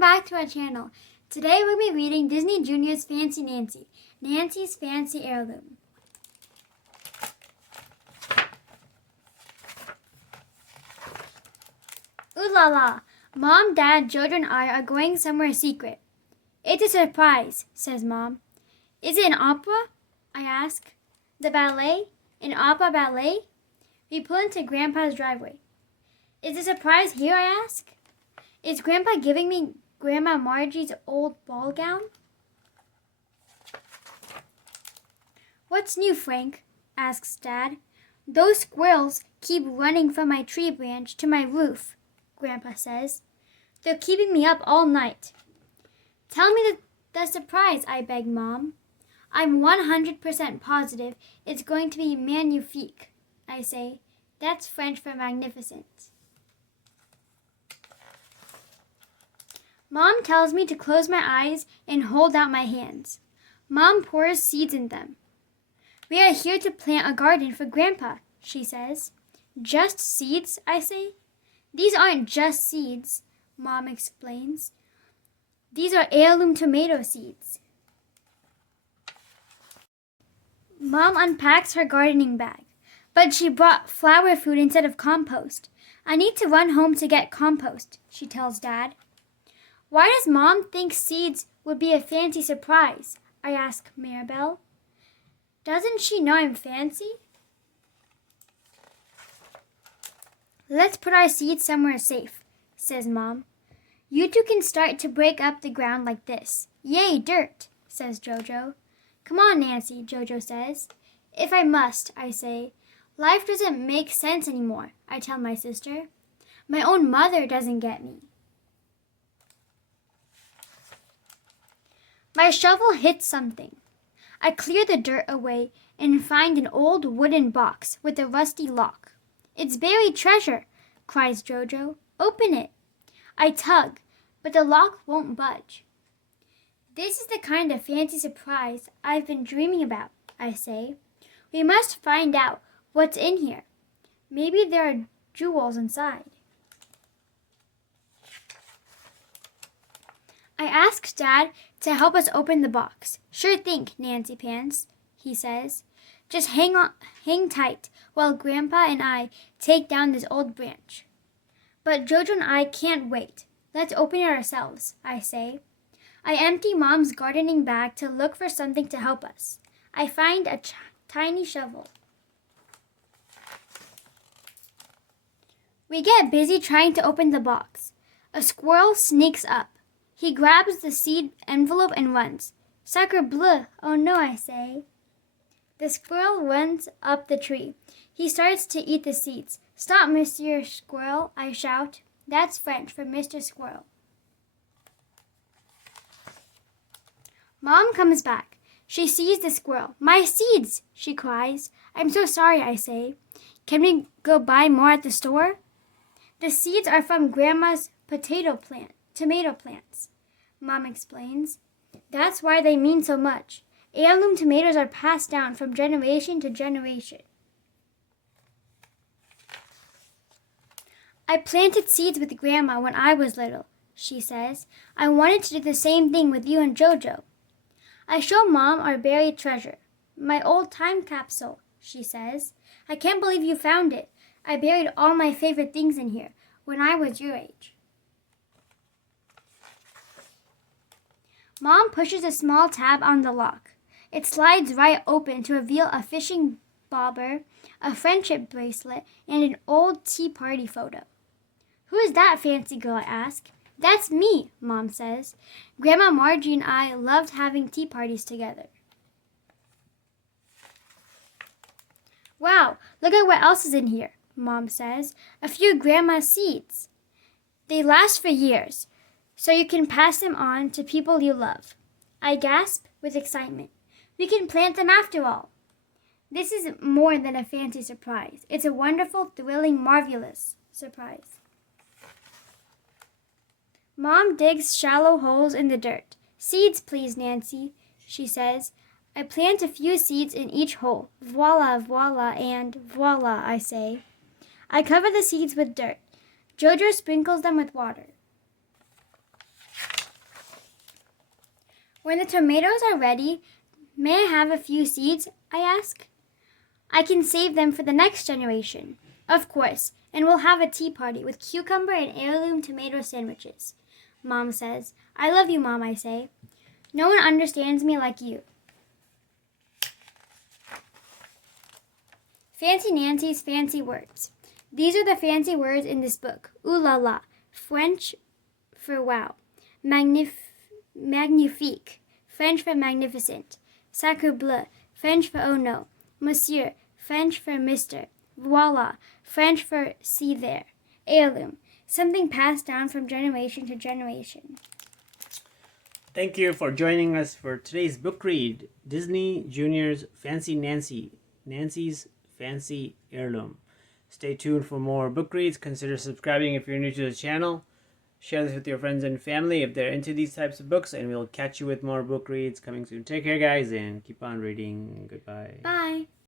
Welcome back to our channel. Today we'll be reading Disney Junior's Fancy Nancy, Nancy's Fancy Heirloom. Ooh la la! Mom, Dad, Jojo, and I are going somewhere secret. It's a surprise, says Mom. Is it an opera? I ask. The ballet? An opera ballet? We pull into Grandpa's driveway. Is the surprise here, I ask? Is Grandpa giving me Grandma Margie's old ball gown? What's new, Frank? Asks Dad. Those squirrels keep running from my tree branch to my roof, Grandpa says. They're keeping me up all night. Tell me the surprise, I beg Mom. I'm 100% positive it's going to be magnifique, I say. That's French for magnificent. Mom tells me to close my eyes and hold out my hands. Mom pours seeds in them. We are here to plant a garden for Grandpa, she says. Just seeds, I say. These aren't just seeds, Mom explains. These are heirloom tomato seeds. Mom unpacks her gardening bag, but she brought flower food instead of compost. I need to run home to get compost, she tells Dad. Why does Mom think seeds would be a fancy surprise? I ask Maribel. Doesn't she know I'm fancy? Let's put our seeds somewhere safe, says Mom. You two can start to break up the ground like this. Yay, dirt, says Jojo. Come on, Nancy, Jojo says. If I must, I say. Life doesn't make sense anymore, I tell my sister. My own mother doesn't get me. My shovel hits something. I clear the dirt away and find an old wooden box with a rusty lock. It's buried treasure, cries Jojo. Open it. I tug, but the lock won't budge. This is the kind of fancy surprise I've been dreaming about, I say. We must find out what's in here. Maybe there are jewels inside. I asked Dad to help us open the box. Sure thing, Nancy Pants, he says. Just hang tight while Grandpa and I take down this old branch. But Jojo and I can't wait. Let's open it ourselves, I say. I empty Mom's gardening bag to look for something to help us. I find a tiny shovel. We get busy trying to open the box. A squirrel sneaks up. He grabs the seed envelope and runs. Sacre bleu! Oh no, I say. The squirrel runs up the tree. He starts to eat the seeds. Stop, Monsieur Squirrel, I shout. That's French for Mr. Squirrel. Mom comes back. She sees the squirrel. My seeds, she cries. I'm so sorry, I say. Can we go buy more at the store? The seeds are from Grandma's tomato plants, Mom explains. That's why they mean so much. Heirloom tomatoes are passed down from generation to generation. I planted seeds with Grandma when I was little, she says. I wanted to do the same thing with you and Jojo. I show Mom our buried treasure. My old time capsule, she says. I can't believe you found it. I buried all my favorite things in here when I was your age. Mom pushes a small tab on the lock. It slides right open to reveal a fishing bobber, a friendship bracelet, and an old tea party photo. Who is that fancy girl, I ask. That's me, Mom says. Grandma Margie and I loved having tea parties together. Wow, look at what else is in here, Mom says. A few Grandma's seeds. They last for years, so you can pass them on to people you love. I gasp with excitement. We can plant them after all. This is more than a fancy surprise. It's a wonderful, thrilling, marvelous surprise. Mom digs shallow holes in the dirt. Seeds, please, Nancy, she says. I plant a few seeds in each hole. Voila, voila, and voila, I say. I cover the seeds with dirt. Jojo sprinkles them with water. When the tomatoes are ready, may I have a few seeds? I ask. I can save them for the next generation. Of course, and we'll have a tea party with cucumber and heirloom tomato sandwiches. Mom says. I love you, Mom, I say. No one understands me like you. Fancy Nancy's fancy words. These are the fancy words in this book. Ooh la la, French for wow. Magnifique, French for magnificent. Sacre bleu, French for oh no. Monsieur, French for Mr. Voila, French for see there. Heirloom, something passed down from generation to generation. Thank you for joining us for today's book read, Disney Junior's Fancy Nancy, Nancy's Fancy Heirloom. Stay tuned for more book reads. Consider subscribing if you're new to the channel. Share this with your friends and family if they're into these types of books, and we'll catch you with more book reads coming soon. Take care, guys, and keep on reading. Goodbye. Bye.